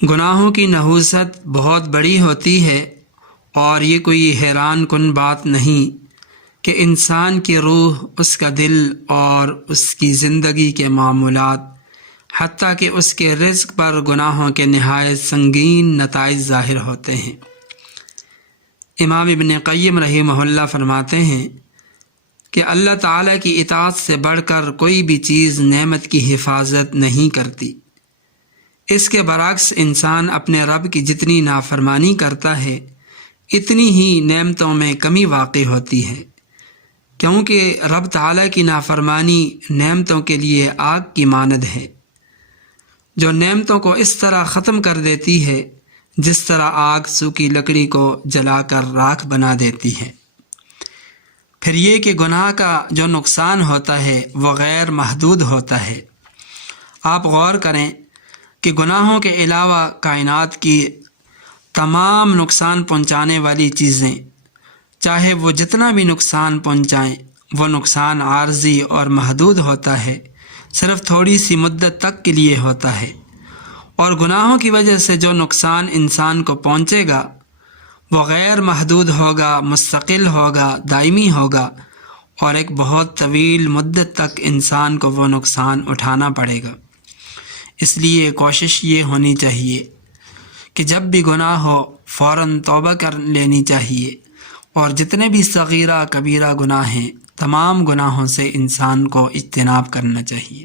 گناہوں کی نحوست بہت بڑی ہوتی ہے، اور یہ کوئی حیران کن بات نہیں کہ انسان کی روح، اس کا دل اور اس کی زندگی کے معمولات، حتیٰ کہ اس کے رزق پر گناہوں کے نہایت سنگین نتائج ظاہر ہوتے ہیں۔ امام ابن قیم رحمہ اللہ فرماتے ہیں کہ اللہ تعالیٰ کی اطاعت سے بڑھ کر کوئی بھی چیز نعمت کی حفاظت نہیں کرتی۔ اس کے برعکس انسان اپنے رب کی جتنی نافرمانی کرتا ہے، اتنی ہی نعمتوں میں کمی واقع ہوتی ہے، کیونکہ رب تعالیٰ کی نافرمانی نعمتوں کے لیے آگ کی مانند ہے، جو نعمتوں کو اس طرح ختم کر دیتی ہے جس طرح آگ سوکھی لکڑی کو جلا کر راکھ بنا دیتی ہے۔ پھر یہ کہ گناہ کا جو نقصان ہوتا ہے وہ غیر محدود ہوتا ہے۔ آپ غور کریں کہ گناہوں کے علاوہ کائنات کی تمام نقصان پہنچانے والی چیزیں، چاہے وہ جتنا بھی نقصان پہنچائیں، وہ نقصان عارضی اور محدود ہوتا ہے، صرف تھوڑی سی مدت تک کے لیے ہوتا ہے، اور گناہوں کی وجہ سے جو نقصان انسان کو پہنچے گا وہ غیر محدود ہوگا، مستقل ہوگا، دائمی ہوگا، اور ایک بہت طویل مدت تک انسان کو وہ نقصان اٹھانا پڑے گا۔ اس لیے کوشش یہ ہونی چاہیے کہ جب بھی گناہ ہو فوراً توبہ کر لینی چاہیے، اور جتنے بھی صغیرہ کبیرہ گناہ ہیں، تمام گناہوں سے انسان کو اجتناب کرنا چاہیے۔